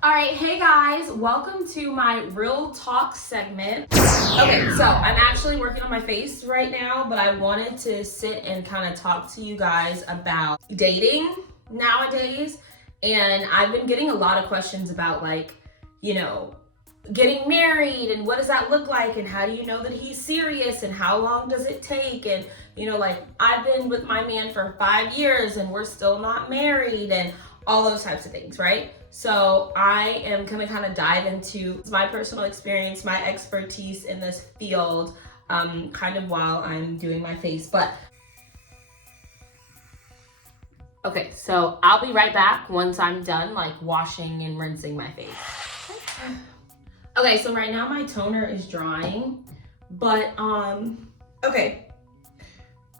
All right, hey guys, welcome to my real talk segment. Okay, so I'm actually working on my face right now, but I wanted to sit and kind of talk to you guys about dating nowadays. And I've been getting a lot of questions about getting married and what does that look like and how do you know that he's serious and how long does it take? And I've been with my man for 5 years and we're still not married and all those types of things, right? So I am gonna kind of dive into my personal experience, my expertise in this field, kind of while I'm doing my face. But okay, so I'll be right back once I'm done washing and rinsing my face. Okay, so right now my toner is drying, but okay,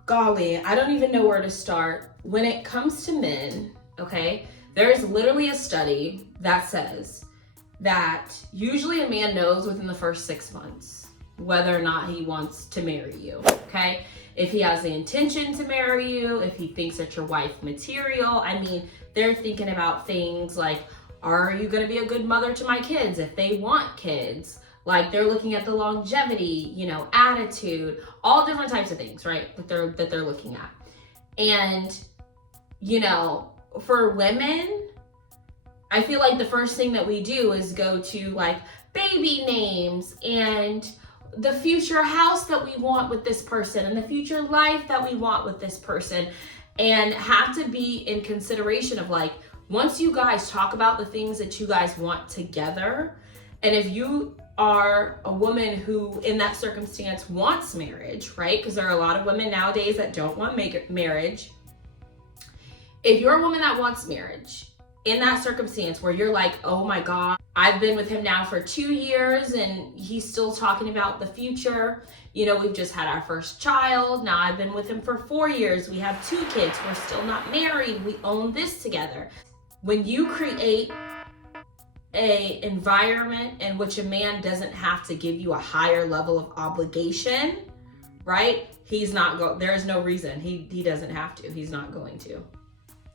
golly, I don't even know where to start. When it comes to men, okay, there's literally a study that says that usually a man knows within the first 6 months whether or not he wants to marry you, okay? If he has the intention to marry you, if he thinks that you're wife material. I mean, they're thinking about things like, are you gonna be a good mother to my kids if they want kids? Like they're looking at the longevity, attitude, all different types of things, right? That they're looking at. And, for women, I feel like the first thing that we do is go to baby names and the future house that we want with this person and the future life that we want with this person, and have to be in consideration of once you guys talk about the things that you guys want together, and if you are a woman who in that circumstance wants marriage, right? Because there are a lot of women nowadays that don't want marriage. If you're a woman that wants marriage, in that circumstance where you're like, oh my God, I've been with him now for 2 years and he's still talking about the future. We've just had our first child. Now I've been with him for 4 years. We have 2 kids. We're still not married. We own this together. When you create a environment in which a man doesn't have to give you a higher level of obligation, right? There is no reason. He doesn't have to. He's not going to.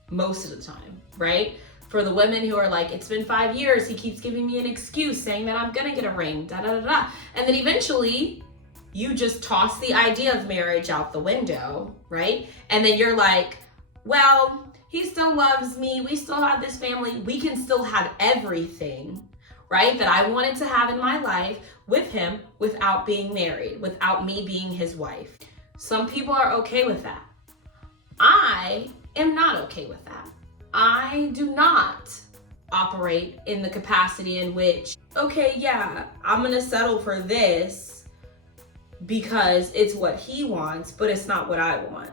Most of the time, right? For the women who are like, it's been 5 years, he keeps giving me an excuse saying that I'm gonna get a ring, da da da da. And then eventually you just toss the idea of marriage out the window, right? And then you're like, well, he still loves me, we still have this family, we can still have everything, right? That I wanted to have in my life with him without being married, without me being his wife. Some people are okay with that. I am not okay with that. I do not operate in the capacity in which, okay, yeah, I'm gonna settle for this because it's what he wants, but it's not what I want.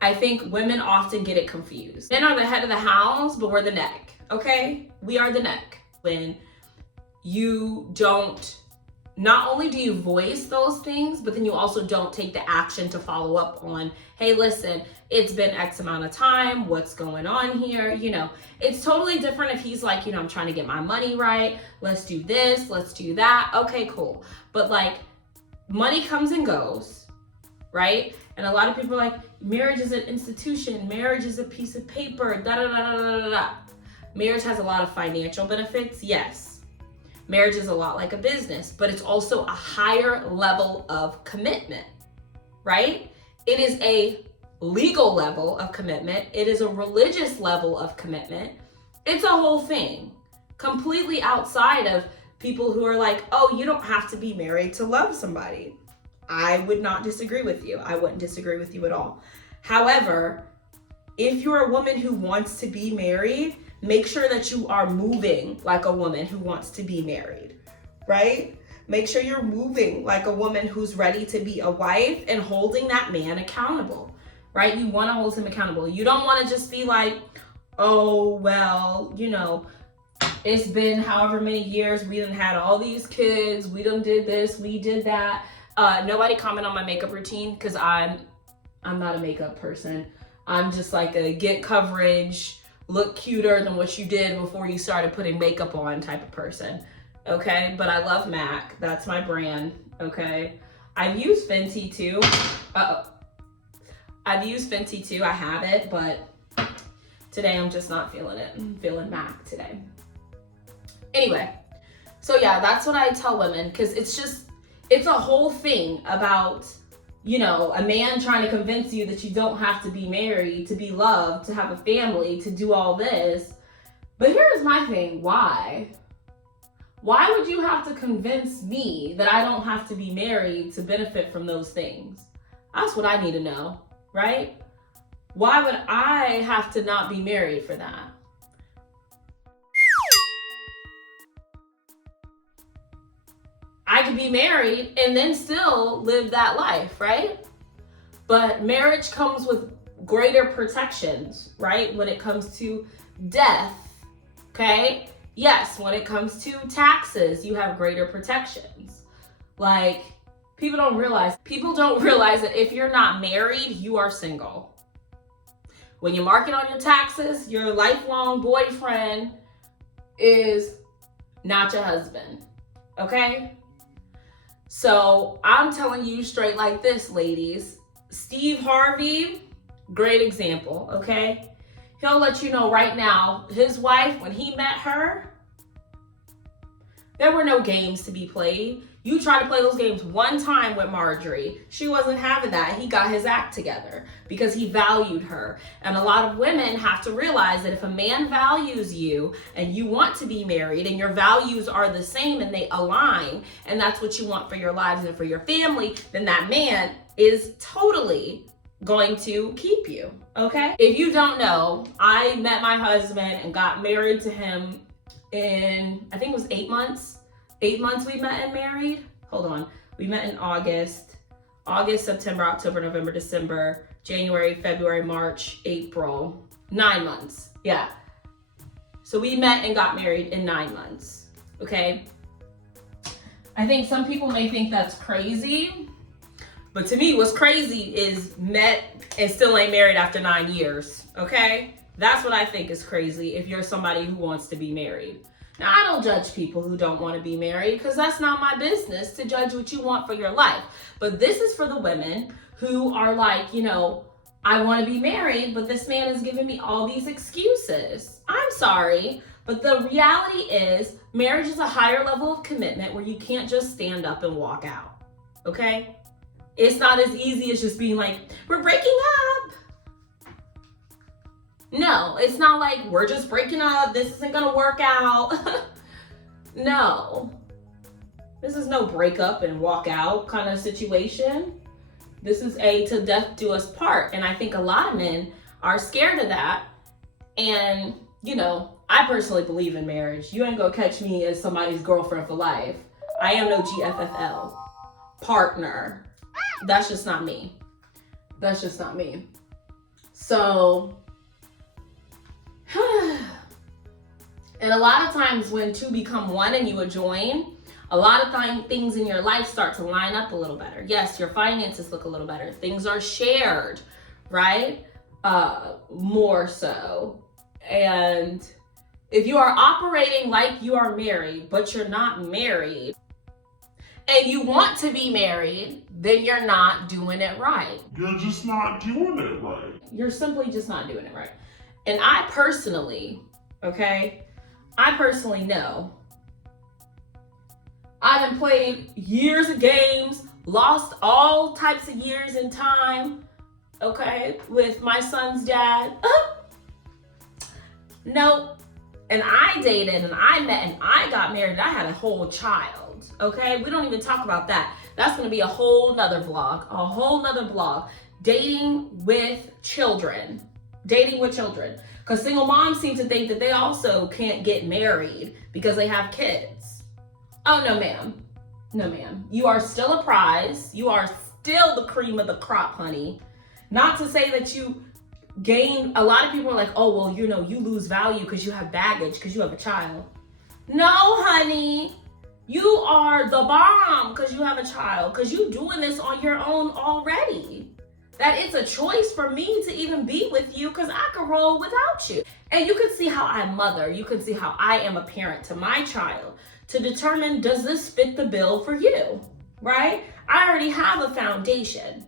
I think women often get it confused. Men are the head of the house, but we're the neck, okay? We are the neck. When you don't, not only do you voice those things, but then you also don't take the action to follow up on, hey, listen, it's been X amount of time, what's going on here? It's totally different if he's like, I'm trying to get my money right, let's do this, let's do that. Okay, cool. But money comes and goes, right? And a lot of people are like, marriage is an institution, marriage is a piece of paper, da da da da da da. Marriage has a lot of financial benefits, yes. Marriage is a lot like a business, but it's also a higher level of commitment, right? It is a legal level of commitment. It is a religious level of commitment. It's a whole thing, completely outside of people who are like, oh, you don't have to be married to love somebody. I would not disagree with you. I wouldn't disagree with you at all. However, if you're a woman who wants to be married, make sure that you are moving like a woman who wants to be married, right? Make sure you're moving like a woman who's ready to be a wife and holding that man accountable, right? You want to hold him accountable. You don't want to just be like, oh, well, it's been however many years, we done had all these kids, we done did this, we did that. Nobody comment on my makeup routine because I'm not a makeup person. I'm just like a get coverage, look cuter than what you did before you started putting makeup on type of person, okay? But I love MAC, that's my brand, okay? I've used Fenty too. I've used Fenty too, I have it, but today I'm just not feeling it. I'm feeling MAC today. Anyway, so yeah, that's what I tell women, because it's a whole thing about, you know, a man trying to convince you that you don't have to be married, to be loved, to have a family, to do all this. But here's my thing, why? Why would you have to convince me that I don't have to be married to benefit from those things? That's what I need to know, right? Why would I have to not be married for that? I could be married and then still live that life, right? But marriage comes with greater protections, right? When it comes to death, okay? Yes, when it comes to taxes, you have greater protections. Like, people don't realize that if you're not married, you are single. When you mark it on your taxes, your lifelong boyfriend is not your husband, okay? So I'm telling you straight like this, ladies. Steve Harvey, great example, okay? He'll let you know right now, his wife, when he met her, there were no games to be played. You tried to play those games one time with Marjorie. She wasn't having that. He got his act together because he valued her. And a lot of women have to realize that if a man values you and you want to be married and your values are the same and they align, and that's what you want for your lives and for your family, then that man is totally going to keep you, okay? If you don't know, I met my husband and got married to him in, I think it was 8 months. 8 months we met and married. Hold on. We met in August, September, October, November, December, January, February, March, April. 9 months. Yeah. So we met and got married in 9 months. Okay. I think some people may think that's crazy, but to me, what's crazy is met and still ain't married after 9 years. Okay. That's what I think is crazy if you're somebody who wants to be married. Now, I don't judge people who don't want to be married because that's not my business to judge what you want for your life. But this is for the women who are like, you know, I want to be married, but this man is giving me all these excuses. I'm sorry, but the reality is marriage is a higher level of commitment where you can't just stand up and walk out, okay? It's not as easy as just being like, we're breaking up. No, it's not like we're just breaking up. This isn't gonna work out. No, this is no break up and walk out kind of situation. This is a till death do us part. And I think a lot of men are scared of that. And, you know, I personally believe in marriage. You ain't gonna catch me as somebody's girlfriend for life. I am no GFFL partner. That's just not me. That's just not me. So, and a lot of times when two become one and you join, a lot of things in your life start to line up a little better. Yes, your finances look a little better. Things are shared, right? More so. And if you are operating like you are married, but you're not married, and you want to be married, then you're not doing it right. You're just not doing it right. You're simply just not doing it right. And I personally, okay, I personally know I've been playing years of games, lost all types of years in time, okay, with my son's dad. Nope. And I dated and I met and I got married and I had a whole child, okay? We don't even talk about that. That's gonna be a whole nother vlog, dating with children. Because single moms seem to think that they also can't get married because they have kids. Oh, no, ma'am. No, ma'am. You are still a prize. You are still the cream of the crop, honey. Not to say that you gain, a lot of people are like, oh, well, you know, you lose value because you have baggage, because you have a child. No, honey. You are the bomb because you have a child, because you're doing this on your own already. That it's a choice for me to even be with you because I can roll without you. And you can see how I mother. You can see how I am a parent to my child to determine, does this fit the bill for you, right? I already have a foundation.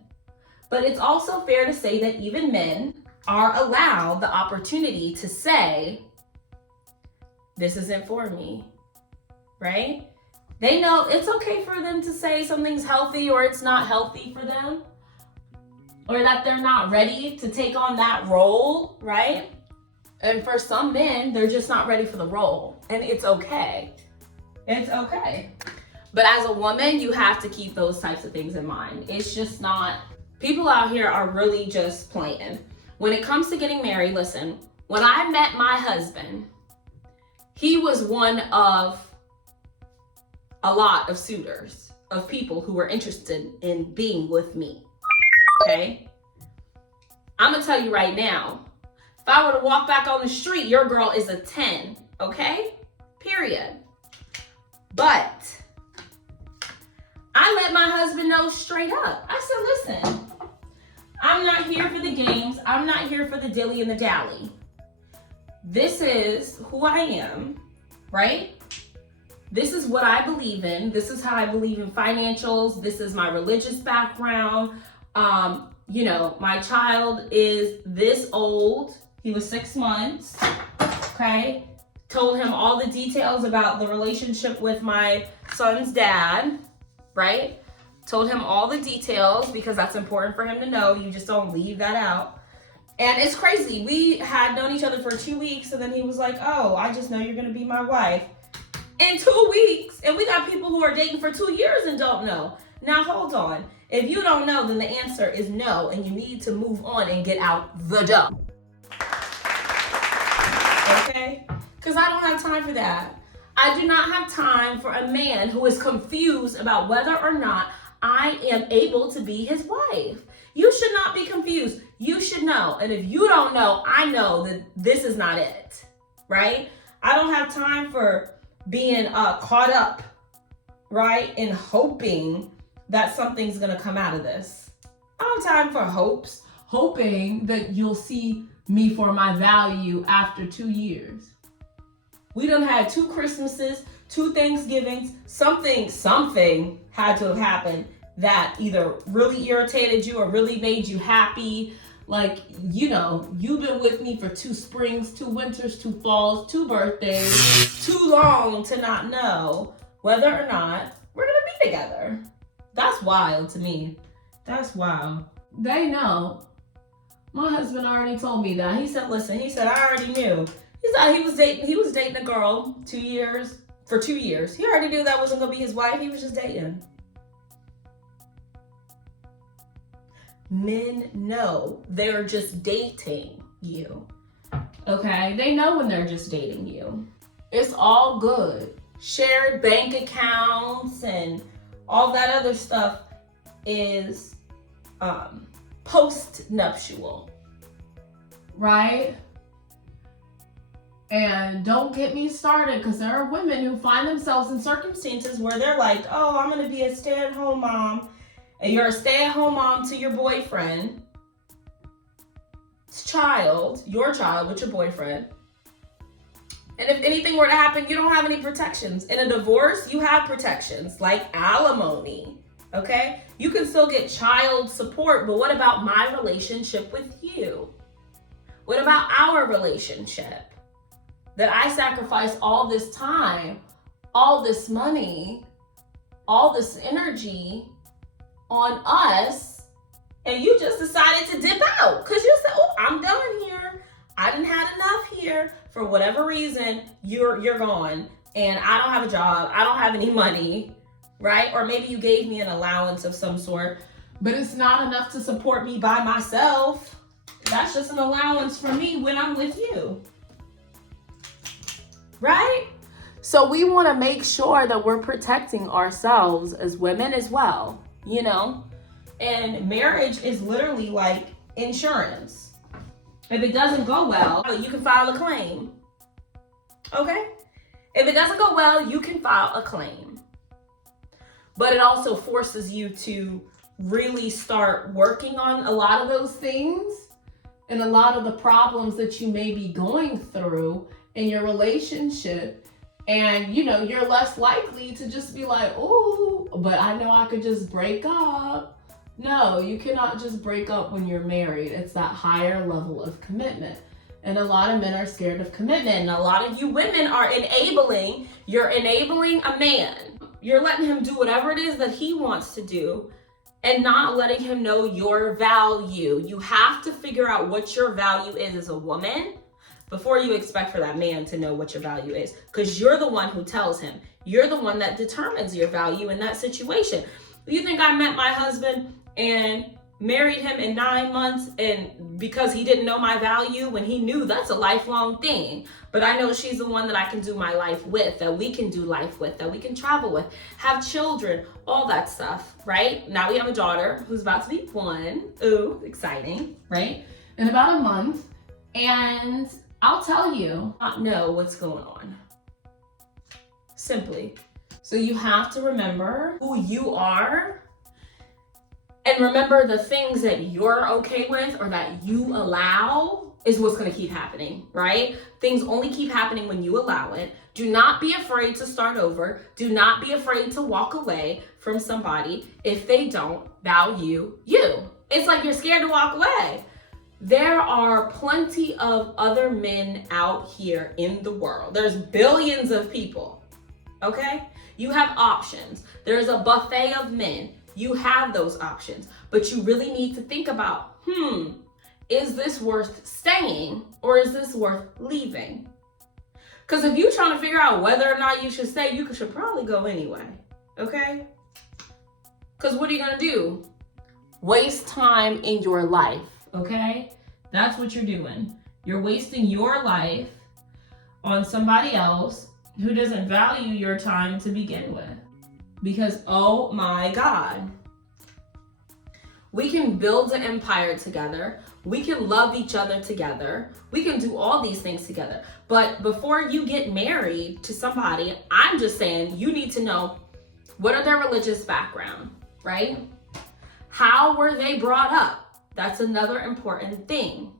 But it's also fair to say that even men are allowed the opportunity to say, this isn't for me. right? They know it's okay for them to say something's healthy or it's not healthy for them, or that they're not ready to take on that role, right? And for some men, they're just not ready for the role, and it's okay. It's okay. But as a woman, you have to keep those types of things in mind. It's just not, people out here are really just playing. When it comes to getting married, listen, when I met my husband, he was one of a lot of suitors, of people who were interested in being with me, okay? I'm gonna tell you right now, if I were to walk back on the street, your girl is a 10, okay? Period. But I let my husband know straight up. I said, listen, I'm not here for the games. I'm not here for the dilly and the dally. This is who I am, right? This is what I believe in. This is how I believe in financials. This is my religious background. You know, my child is this old. He was 6 months, okay? Told him all the details about the relationship with my son's dad, right? Told him all the details because that's important for him to know. You just don't leave that out. And it's crazy. We had known each other for 2 weeks, and then he was like, oh, I just know you're gonna be my wife. In 2 weeks, and we got people who are dating for 2 years and don't know. Now hold on. If you don't know, then the answer is no, and you need to move on and get out the door. Okay? Because I don't have time for that. I do not have time for a man who is confused about whether or not I am able to be his wife. You should not be confused. You should know. And if you don't know, I know that this is not it, right? I don't have time for being caught up, right? And hoping that something's gonna come out of this. I don't have time for hopes. Hoping that you'll see me for my value after 2 years. We done had 2 Christmases, 2 Thanksgivings, something had to have happened that either really irritated you or really made you happy. Like, you know, you've been with me for 2 springs, 2 winters, 2 falls, 2 birthdays, too long to not know whether or not we're gonna be together. That's wild to me. That's wild. They know. My husband already told me that. He said, listen, he said, I already knew. He said he was dating a girl for 2 years. He already knew that wasn't gonna be his wife. He was just dating. Men know they're just dating you. Okay? They know when they're just dating you. It's all good. Shared bank accounts and all that other stuff is post-nuptial. Right? And don't get me started, because there are women who find themselves in circumstances where they're like, oh, I'm going to be a stay-at-home mom. And you're a stay-at-home mom to your boyfriend's child, your child with your boyfriend. And if anything were to happen, you don't have any protections. In a divorce, you have protections like alimony, okay? You can still get child support, but what about my relationship with you? What about our relationship? That I sacrificed all this time, all this money, all this energy on us, and you just decided to dip out because you said, oh, I'm done here. I didn't have enough here. For whatever reason, you're gone, and I don't have a job. I don't have any money, right? Or maybe you gave me an allowance of some sort, but it's not enough to support me by myself. That's just an allowance for me when I'm with you, right? So we want to make sure that we're protecting ourselves as women as well, you know? And marriage is literally like insurance. If it doesn't go well, you can file a claim, okay? If it doesn't go well, you can file a claim. But it also forces you to really start working on a lot of those things and a lot of the problems that you may be going through in your relationship. And, you know, you're less likely to just be like, oh, but I know I could just break up. No, you cannot just break up when you're married. It's that higher level of commitment. And a lot of men are scared of commitment. And a lot of you women are enabling. You're enabling a man. You're letting him do whatever it is that he wants to do and not letting him know your value. You have to figure out what your value is as a woman before you expect for that man to know what your value is, because you're the one who tells him. You're the one that determines your value in that situation. You think I met my husband and married him in 9 months and because he didn't know my value when he knew? That's a lifelong thing. But I know she's the one that I can do my life with, that we can do life with, that we can travel with, have children, all that stuff, right? Now we have a daughter who's about to be 1. Ooh, exciting, right? In about a month. And I'll tell you, not know what's going on. Simply. So you have to remember who you are and remember the things that you're okay with or that you allow is what's going to keep happening, right? Things only keep happening when you allow it. Do not be afraid to start over. Do not be afraid to walk away from somebody if they don't value you. It's like you're scared to walk away. There are plenty of other men out here in the world. There's billions of people, okay? You have options. There's a buffet of men. You have those options, but you really need to think about, is this worth staying or is this worth leaving? Because if you're trying to figure out whether or not you should stay, you should probably go anyway, okay? Because what are you gonna do? Waste time in your life, okay? That's what you're doing. You're wasting your life on somebody else who doesn't value your time to begin with. Because, oh my God, we can build an empire together. We can love each other together. We can do all these things together. But before you get married to somebody, I'm just saying you need to know, what are their religious background, right? How were they brought up? That's another important thing.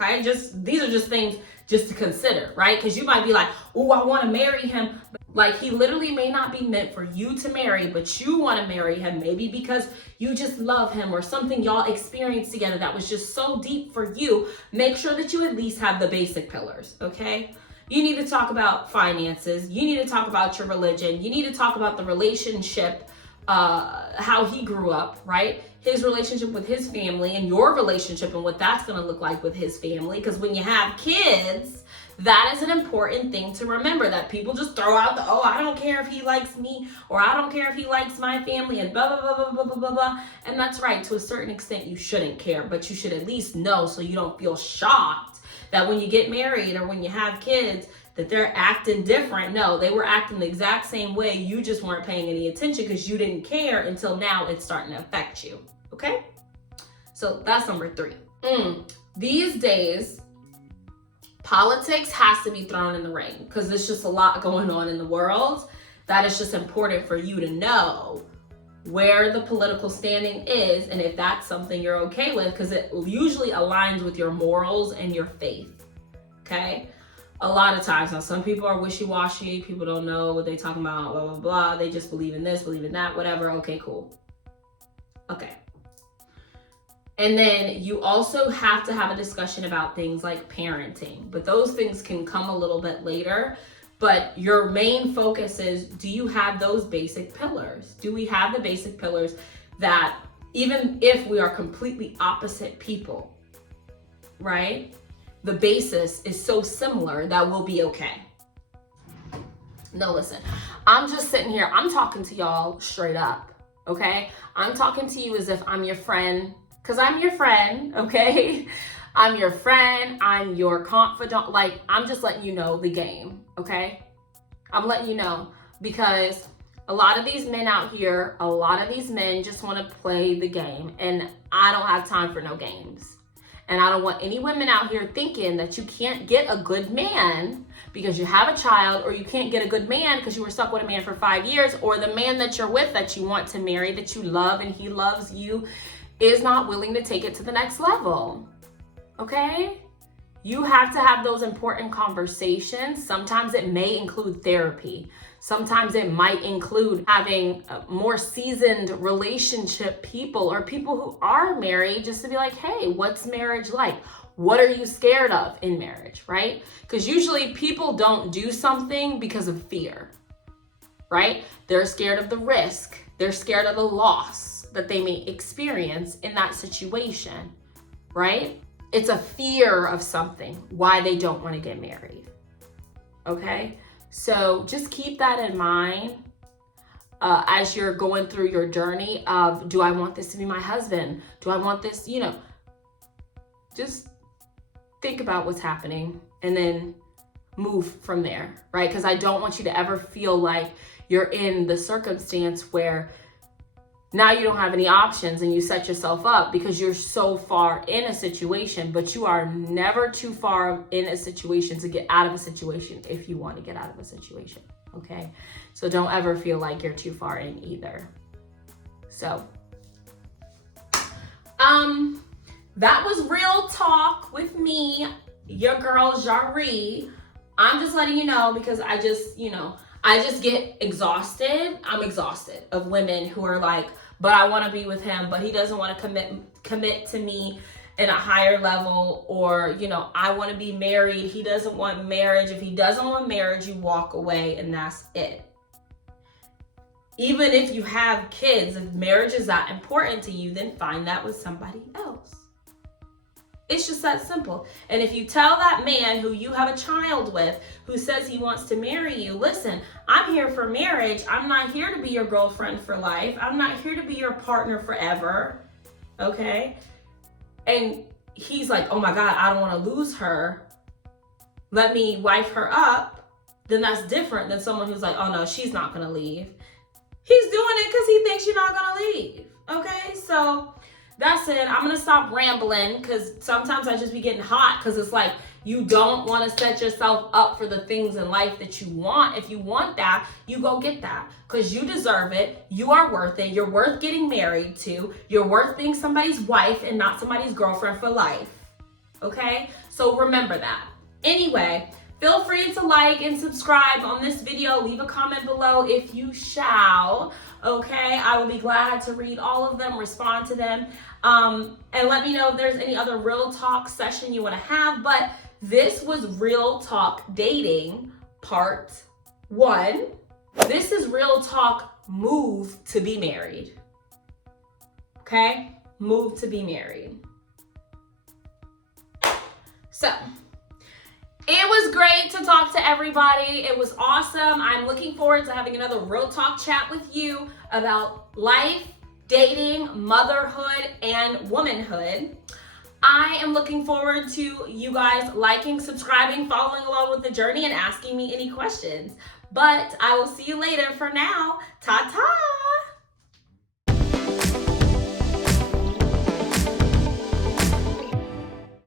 Okay, these are just things just to consider, right? Because you might be like, oh, I want to marry him. Like, he literally may not be meant for you to marry, but you want to marry him, maybe because you just love him or something y'all experienced together that was just so deep for you. Make sure that you at least have the basic pillars, okay? You need to talk about finances. You need to talk about your religion. You need to talk about the relationship, how he grew up, right? His relationship with his family and your relationship and what that's going to look like with his family. Because when you have kids, that is an important thing to remember, that people just throw out the, oh, I don't care if he likes me or I don't care if he likes my family and blah, blah, blah, blah, blah, blah, blah, blah. And that's right. To a certain extent, you shouldn't care, but you should at least know so you don't feel shocked that when you get married or when you have kids, that they're acting different. No, they were acting the exact same way. You just weren't paying any attention because you didn't care until now it's starting to affect you. Okay? So that's number 3. These days, politics has to be thrown in the ring because there's just a lot going on in the world that is just important for you to know where the political standing is and if that's something you're okay with, because it usually aligns with your morals and your faith. Okay? A lot of times, now some people are wishy-washy, people don't know what they're talking about, blah, blah, blah. They just believe in this, believe in that, whatever. Okay, cool. Okay. And then you also have to have a discussion about things like parenting, but those things can come a little bit later. But your main focus is, do you have those basic pillars? Do we have the basic pillars that even if we are completely opposite people, right? The basis is so similar that we'll be okay. No, listen, I'm just sitting here. I'm talking to y'all straight up, okay? I'm talking to you as if I'm your friend, because I'm your friend, okay? I'm your friend. I'm your confidant. Like, I'm just letting you know the game, okay? I'm letting you know because a lot of these men out here, a lot of these men just want to play the game, and I don't have time for no games. And I don't want any women out here thinking that you can't get a good man because you have a child, or you can't get a good man because you were stuck with a man for 5 years, or the man that you're with that you want to marry, that you love and he loves you, is not willing to take it to the next level. Okay? You have to have those important conversations. Sometimes it may include therapy. Sometimes it might include having more seasoned relationship people or people who are married just to be like, hey, what's marriage like? What are you scared of in marriage, right? Because usually people don't do something because of fear, right? They're scared of the risk. They're scared of the loss that they may experience in that situation, right? It's a fear of something why they don't want to get married, okay? So just keep that in mind as you're going through your journey of, do I want this to be my husband? Do I want this, just think about what's happening and then move from there, right? Because I don't want you to ever feel like you're in the circumstance where now you don't have any options and you set yourself up because you're so far in a situation, but you are never too far in a situation to get out of a situation if you want to get out of a situation, okay? So don't ever feel like you're too far in either. So, that was Real Talk with me, your girl, Jairi. I'm just letting you know because I just get exhausted. I'm exhausted of women who are like, but I want to be with him, but he doesn't want to commit to me in a higher level, or, I want to be married. He doesn't want marriage. If he doesn't want marriage, you walk away and that's it. Even if you have kids, if marriage is that important to you, then find that with somebody else. It's just that simple. And if you tell that man who you have a child with, who says he wants to marry you, listen, I'm here for marriage. I'm not here to be your girlfriend for life. I'm not here to be your partner forever. Okay? And he's like, oh my God, I don't want to lose her. Let me wife her up. Then that's different than someone who's like, oh no, she's not going to leave. He's doing it because he thinks you're not going to leave. Okay? So that's it. I'm going to stop rambling because sometimes I just be getting hot because it's like you don't want to set yourself up for the things in life that you want. If you want that, you go get that because you deserve it. You are worth it. You're worth getting married to. You're worth being somebody's wife and not somebody's girlfriend for life. Okay? So remember that. Anyway, feel free to like and subscribe on this video. Leave a comment below if you shall. Okay? I will be glad to read all of them, respond to them. And let me know if there's any other Real Talk session you want to have. But this was Real Talk Dating Part 1. This is Real Talk Move to be Married. Okay? Move to be married. So, it was great to talk to everybody. It was awesome. I'm looking forward to having another Real Talk chat with you about life, dating, motherhood, and womanhood. I am looking forward to you guys liking, subscribing, following along with the journey, and asking me any questions. But I will see you later. For now, ta-ta!